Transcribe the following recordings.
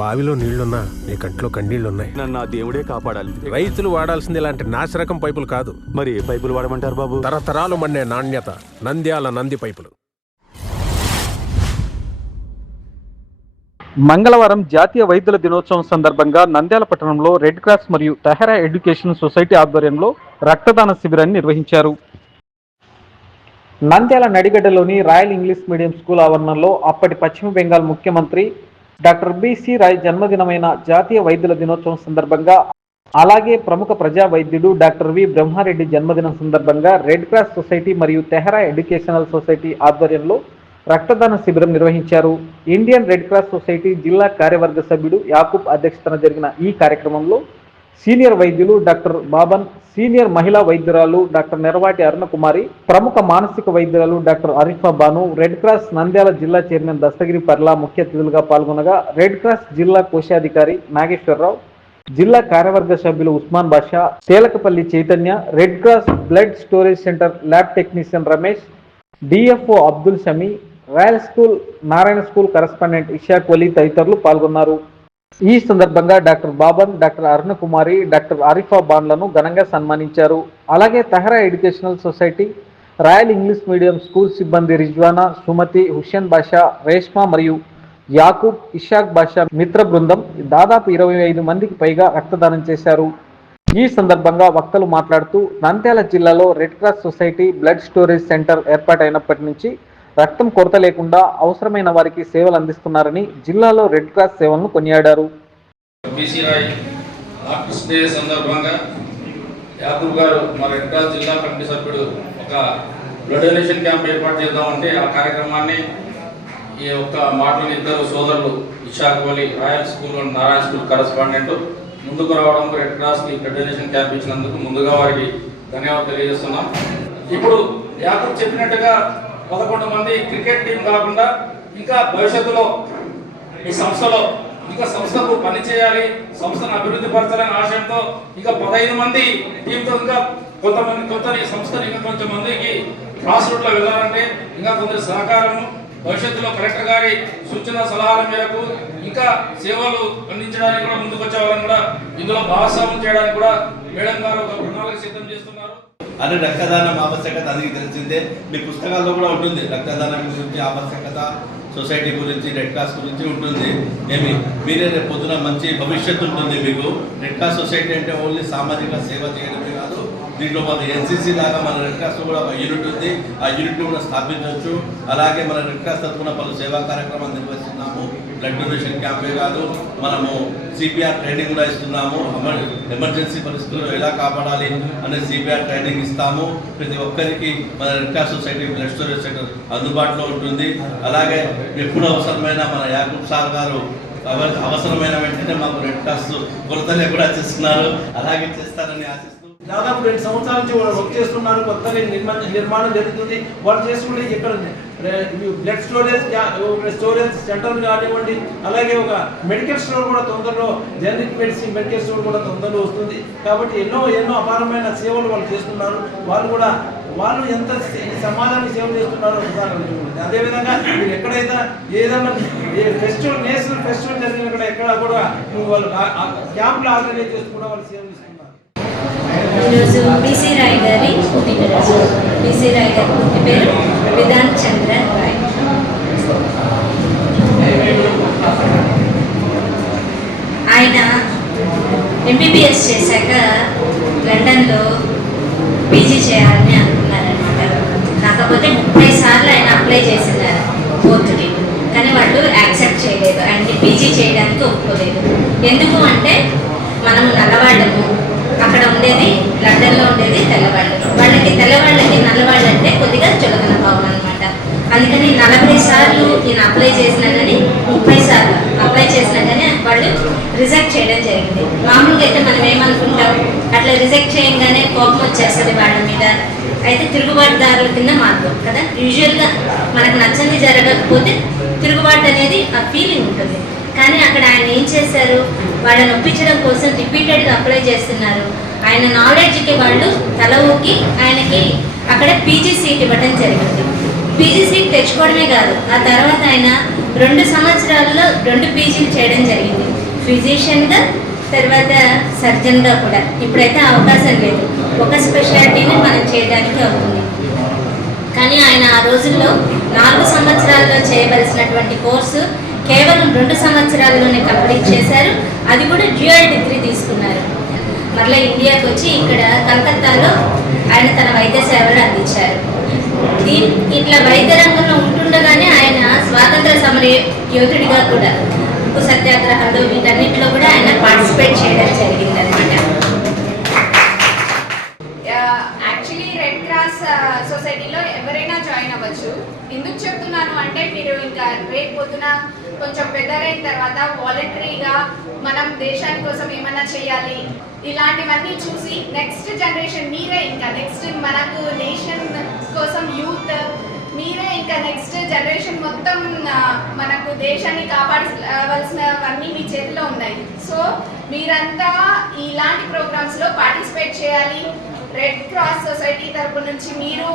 బావిలో నీళ్ళున్నా నీ కంట్లో కన్నీళ్ళున్నాయి. నన్ను ఆ దేవుడే కాపాడాలి. రైతులు వాడాల్సింది ఇలాంటి నాసిరకం పైపులు కాదు. మరి ఏ పైపులు వాడమంటారు బాబు? తరతరాలు మండే నాణ్యత నంద్యాల నంది పైపులు. మంగళవారం జాతీయ వైద్యుల దినోత్సవం సందర్భంగా నంద్యాల పట్టణంలో రెడ్ క్రాస్ మరియు టెహరా ఎడ్యుకేషన్ సొసైటీ ఆధ్వర్యంలో రక్తదాన శిబిరాన్ని నిర్వహించారు. నంద్యాల నడిగడ్డలోని రాయల్ ఇంగ్లీష్ మీడియం స్కూల్ ఆవరణలో అప్పటి పశ్చిమ బెంగాల్ ముఖ్యమంత్రి డాక్టర్ బిసి రాయ్ జన్మదినమైన జాతీయ వైద్యుల దినోత్సవం సందర్భంగా అలాగే ప్రముఖ ప్రజా వైద్యుడు డాక్టర్ వి బ్రహ్మారెడ్డి జన్మదినం సందర్భంగా రెడ్ క్రాస్ సొసైటీ మరియు తెహరా ఎడ్యుకేషనల్ సొసైటీ ఆధ్వర్యంలో రక్తదాన శిబిరం నిర్వహించారు. ఇండియన్ రెడ్ క్రాస్ సొసైటీ జిల్లా కార్యవర్గ సభ్యుడు యాకూబ్ అధ్యక్షతన జరిగిన ఈ కార్యక్రమంలో సీనియర్ వైద్యులు డాక్టర్ బాబన్ సీనియర్ మహిళా వైద్యురాలు డాక్టర్ నెరవాటి అరుణకుమారి ప్రముఖ మానసిక వైద్యురాలు doctor Arifa Banu red cross Nandyal జిల్లా చైర్మన్ దస్తగిరి పర్లా ముఖ్య అతిథులుగా పాల్గొనగా రెడ్ క్రాస్ జిల్లా కోశాధికారి నాగేశ్వరరావు జిల్లా కార్యవర్గ సభ్యులు Usman Basha Telakapalli Chaitanya red cross blood storage centre lab technician Ramesh DFO Abdul Shami royal school Narayana school correspondent Ishaq Wali తదితరులు పాల్గొన్నారు. ఈ సందర్భంగా doctor Baban doctor Aruna Kumari doctor Arifa బాన్లను ఘనంగా సన్మానించారు. అలాగే Tehara educational society royal English medium school సిబ్బంది రిజ్వానా సుమతి హుస్సేన్ బాషా రేష్మా మరియు యాకూబ్ ఇషాక్ బాషా మిత్ర బృందం దాదాపు ఇరవై ఐదు మందికి పైగా రక్తదానం చేశారు. ఈ సందర్భంగా వక్తలు మాట్లాడుతూ నంద్యాల జిల్లాలో red cross society blood storage centre ఏర్పాటైనప్పటి నుంచి రక్తం కొరత లేకుండా అవసరమైన వారికి సేవలు అందిస్తున్నారని జిల్లాలో రెడ్ క్రాస్ సేవలను కొనియాడారు. డే సందర్భంగా యాకూబ్ గారు మా రెడ్ క్రాస్ జిల్లా కమిటీ సభ్యుడు ఒక బ్లడ్ డొనేషన్ క్యాంప్ ఏర్పాటు చేద్దామంటే ఆ కార్యక్రమాన్ని ఈ యొక్క మాటలు ఇద్దరు సోదరులు Ishaq royal school and Narayana school correspondent ముందుకు రావడం రెడ్ క్రాస్కి బ్లడ్ డొనేషన్ క్యాంప్ ఇచ్చినందుకు ముందుగా వారికి ధన్యవాదాలు తెలియజేస్తున్నాం. ఇప్పుడు యాకూబ్ చెప్పినట్టుగా పదకొండు మంది క్రికెట్ టీం కాకుండా ఇంకా భవిష్యత్తులో ఈ సంస్థలో ఇంకా సంస్థకు పనిచేయాలి సంస్థను అభివృద్ధి పరచాలనే ఆశయంతో ఇంకా పదహైదు మంది టీంతో ఇంకా కొంతమంది కొత్త ఈ సంస్థను ఇంకా కొంచెం మందికి క్రాస్ రూట్లో వెళ్ళాలంటే ఇంకా కొందరి సహకారము భవిష్యత్తులో కలెక్టర్ గారి సూచన సలహాల మేరకు ఇంకా సేవలు అందించడానికి కూడా ముందుకు వచ్చే వాళ్ళని కూడా ఇందులో భాగస్వామ్యం చేయడానికి కూడా మేడం గారు ఒక ప్రణాళిక సిద్ధం చేస్తున్నారు. అని రక్తదానం ఆవశ్యకత అందరికీ తెలిసిందే. మీ పుస్తకాల్లో కూడా ఉంటుంది. రక్తదానం గురించి ఆవశ్యకత సొసైటీ గురించి రెడ్ క్రాస్ గురించి ఉంటుంది. ఏమి? మీరే రేపు పొద్దున మంచి భవిష్యత్తు ఉంటుంది మీకు. రెడ్ క్రాస్ సొసైటీ అంటే ఓన్లీ సామాజిక సేవ చేయడమే కాదు దీంట్లో మన ఎన్సీసీ లాగా మన రెడ్ క్రాస్ కూడా ఒక యూనిట్ ఉంది. ఆ యూనిట్ కూడా స్థాపించవచ్చు. అలాగే మన రెడ్ క్రాస్ తరఫున పలు సేవా కార్యక్రమాలు నిర్వహిస్తున్నాము బ్లడ్ డొనేషన్ క్యాంపే కాదు మనము సిపిఆర్ ట్రైనింగ్ కూడా ఇస్తున్నాము. ఎమర్జెన్సీ పరిస్థితుల్లో ఎలా కాపాడాలి అనే సిపిఆర్ ట్రైనింగ్ ఇస్తాము. ప్రతి ఒక్కరికి మన red cross society blood storage centre అందుబాటులో ఉంటుంది. అలాగే ఎప్పుడు అవసరమైన మన యాకూబ్ సార్ గారు అవ- అవసరమైన వెంటనే మాకు రెడ్ క్రాస్ కొరతలే కూడా చేస్తున్నారు. అలాగే చేస్తారని ఆశిస్తూ దాదాపు రెండు సంవత్సరాల నుంచి వర్క్ చేస్తున్నారు. కొత్తగా నిర్మాణం నిర్మాణం జరుగుతుంది. వాళ్ళు చేసుకుంటే ఇక్కడ బ్లడ్ స్టోరేజ్ స్టోరేజ్ సెంటర్ కానివ్వండి అలాగే ఒక మెడికల్ స్టోర్ కూడా తొందరలో జనరిక్ మెడిసిన్ మెడికల్ స్టోర్ కూడా తొందరలో వస్తుంది. కాబట్టి ఎన్నో ఎన్నో అపారమైన సేవలు వాళ్ళు చేస్తున్నారు. వాళ్ళు కూడా వాళ్ళు ఎంత సే- సమాజానికి సేవ చేస్తున్నారో ఒకసారి అదేవిధంగా మీరు ఎక్కడైతే ఏదైనా ఫెస్టివల్ నేషనల్ ఫెస్టివల్ జరిగిన కూడా ఎక్కడ కూడా వాళ్ళు క్యాంపులు ఆర్గనైజ్ చేస్తూ వాళ్ళు సేవలు చేస్తున్నారు. ఈరోజు బీసీ రాయ్ గారి పుట్టినరోజు. బీసీ రాయ్ గారి పుట్టి పేరు? విధాన్ చంద్రన్ రాయ్ ఆయన ఎంబీబీఎస్ చేశాక లండన్లో పీజీ చేయాలని అనుకున్నారనమాట కాకపోతే ముప్పై సార్లు ఆయన అప్లై చేసినారు ఫోర్త్కి కానీ వాళ్ళు యాక్సెప్ట్ చేయలేదు. ఆయన్ని పీజీ చేయడానికి ఒప్పుకోలేదు. ఎందుకు అంటే మనం నల్లవాళ్ళము. అక్కడ ఉండేది లండన్లో ఉండేది తెల్లవాళ్ళు. వాళ్ళకి తెల్లవాళ్ళకి నల్లవాళ్ళంటే అందుకని నలభై సార్లు నేను అప్లై చేసినా కానీ ముప్పై సార్లు అప్లై చేసినా కానీ వాళ్ళు రిజెక్ట్ చేయడం జరిగింది. మామూలుగా అయితే మనం ఏమనుకుంటాం? అట్లా రిజెక్ట్ చేయగానే కోపం వచ్చేస్తుంది వాళ్ళ మీద. అయితే తిరుగుబాటుదారుల కింద మార్పు కదా? యూజువల్గా మనకు నచ్చని జరగకపోతే తిరుగుబాటు అనేది ఆ ఫీలింగ్ ఉంటుంది. కానీ అక్కడ ఆయన ఏం చేశారు? వాళ్ళని ఒప్పించడం కోసం రిపీటెడ్గా అప్లై చేస్తున్నారు. ఆయన నాలెడ్జ్కి వాళ్ళు తల ఊకి ఆయనకి అక్కడ పీజీ సీట్ ఇవ్వడం జరిగింది. పీజీ సీట్ తెచ్చుకోవడమే కాదు. ఆ తర్వాత ఆయన రెండు సంవత్సరాల్లో రెండు పీజీలు చేయడం జరిగింది. ఫిజిషియన్గా తర్వాత సర్జన్గా కూడా. ఇప్పుడైతే అవకాశం లేదు. ఒక స్పెషాలిటీని మనం చేయడానికి అవుతుంది. కానీ ఆయన ఆ రోజుల్లో నాలుగు సంవత్సరాల్లో చేయవలసినటువంటి కోర్సు కేవలం రెండు సంవత్సరాల్లోనే కంప్లీట్ చేశారు. అది కూడా డ్యూయల్ డిగ్రీ తీసుకున్నారు. మరలా ఇండియాకి వచ్చి ఇక్కడ కలకత్తాలో ఆయన తన వైద్య సేవలు అందించారు. ఇట్లా వైద్య రంగంలో ఉంటుండగానే ఆయన స్వాతంత్ర సమర యోధుడిగా కూడా ఉప్పు సత్యాగ్రహాలు వీటన్నిటిలో కూడా ఆయన పార్టిసిపేట్ చేయడం జరిగిందనమాట యాక్చువల్లీ రెడ్ క్రాస్ సొసైటీలో ఎవరైనా జాయిన్ అవ్వచ్చు. ఎందుకు చెప్తున్నాను అంటే మీరు ఇంకా రేపు పొద్దున కొంచెం పెద్దరైన తర్వాత వాలంటరీగా మనం దేశాని కోసం ఏమైనా చేయాలి ఇలాంటివన్నీ చూసి నెక్స్ట్ జనరేషన్ మీరే ఇంకా నెక్స్ట్ మనకు నేషన్ కోసం యూత్ మీరే ఇంకా నెక్స్ట్ జనరేషన్ మొత్తం మనకు దేశాన్ని కాపాడవలసినవన్నీ మీ చేతిలో ఉన్నాయి. సో మీరంతా ఇలాంటి ప్రోగ్రామ్స్లో పార్టిసిపేట్ చేయాలి. రెడ్ క్రాస్ సొసైటీ తరపు నుంచి మీరు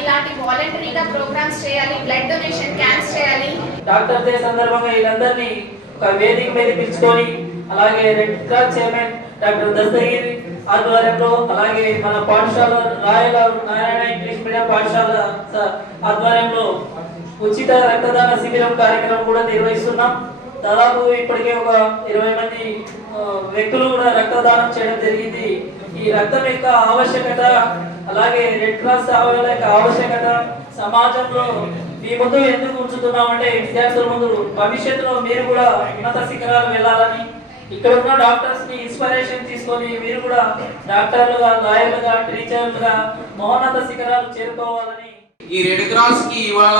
ఇలాంటి వాలంటరీగా ప్రోగ్రామ్స్ చేయాలి బ్లడ్ డొనేషన్ క్యాంప్స్ చేయాలి. డాక్టర్ డే సందర్భంగా వీళ్ళందరినీ ఒక వేదిక మీద పిలుచుకొని అలాగే red cross chairman doctor Dastagiri ఆధ్వర్యంలో అలాగే మన పాఠశాల రాయల నారాయణ ఇంగ్లీష్ మీడియం పాఠశాల ఆధ్వర్యంలో ఉచిత రక్తదాన శిబిరం కార్యక్రమం కూడా నిర్వహిస్తున్నాం. దాదాపు ఇప్పటికే ఒక ఇరవై మంది వ్యక్తులు కూడా రక్తదానం చేయడం జరిగింది. ఈ రక్తం యొక్క ఆవశ్యకత అలాగే రెడ్ క్రాస్ సేవల యొక్క ఆవశ్యకత సమాజంలో మీ ముందు ఎందుకు ఉంచుతున్నామంటే విద్యార్థుల ముందు భవిష్యత్తులో మీరు కూడా ఉన్నత శిఖరాలు వెళ్ళాలని ఇక్కడ ఉన్న డాక్టర్స్ని ఇన్స్పిరేషన్ తీసుకొని మీరు కూడా డాక్టర్లుగా లాయర్లుగా టీచర్లుగా మహోన్నత శిఖరాలు చేరుకోవాలని ఈ రెడ్ క్రాస్కి ఇవాళ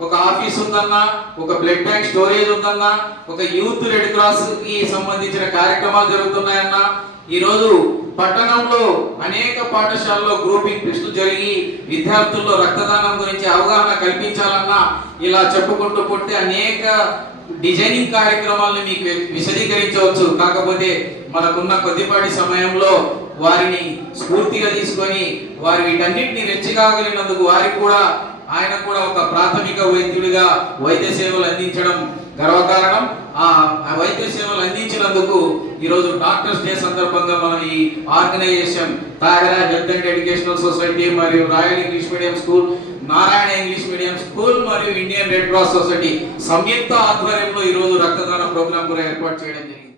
ఒక ఆఫీస్ ఉందన్నా ఒక బ్లడ్ బ్యాంక్ స్టోరేజ్ ఉందన్నా ఒక యూత్ రెడ్ క్రాస్కి సంబంధించిన కార్యక్రమాలు జరుగుతున్నాయన్నా ఈరోజు పట్టణంలో అనేక పాఠశాలలో గ్రూపింగ్ టెస్టులు జరిగి విద్యార్థుల్లో రక్తదానం గురించి అవగాహన కల్పించాలన్నా ఇలా చెప్పుకుంటూ పుట్టే అనేక డిజైనింగ్ కార్యక్రమాలను మీకు విశదీకరించవచ్చు. కాకపోతే మనకున్న కొద్దిపాటి సమయంలో వారిని స్ఫూర్తిగా తీసుకొని వారి వీటన్నిటిని రెచ్చగాగలిగినందుకు వారికి కూడా ఆయన కూడా ఒక ప్రాథమిక వైద్యుడిగా వైద్య సేవలు అందించడం గర్వకారణం ఆ వైద్య సేవలు అందించినందుకు ఈరోజు డాక్టర్స్ డే సందర్భంగా మనం ఈ organisation Tagara health and educational society మరియు royal English medium school Narayana English medium school మరియు ఇండియన్ రెడ్ క్రాస్ సొసైటీ సంయుక్త ఆధ్వర్యంలో ఈరోజు రక్తదాన ప్రోగ్రాం కూడా ఏర్పాటు చేయడం జరిగింది.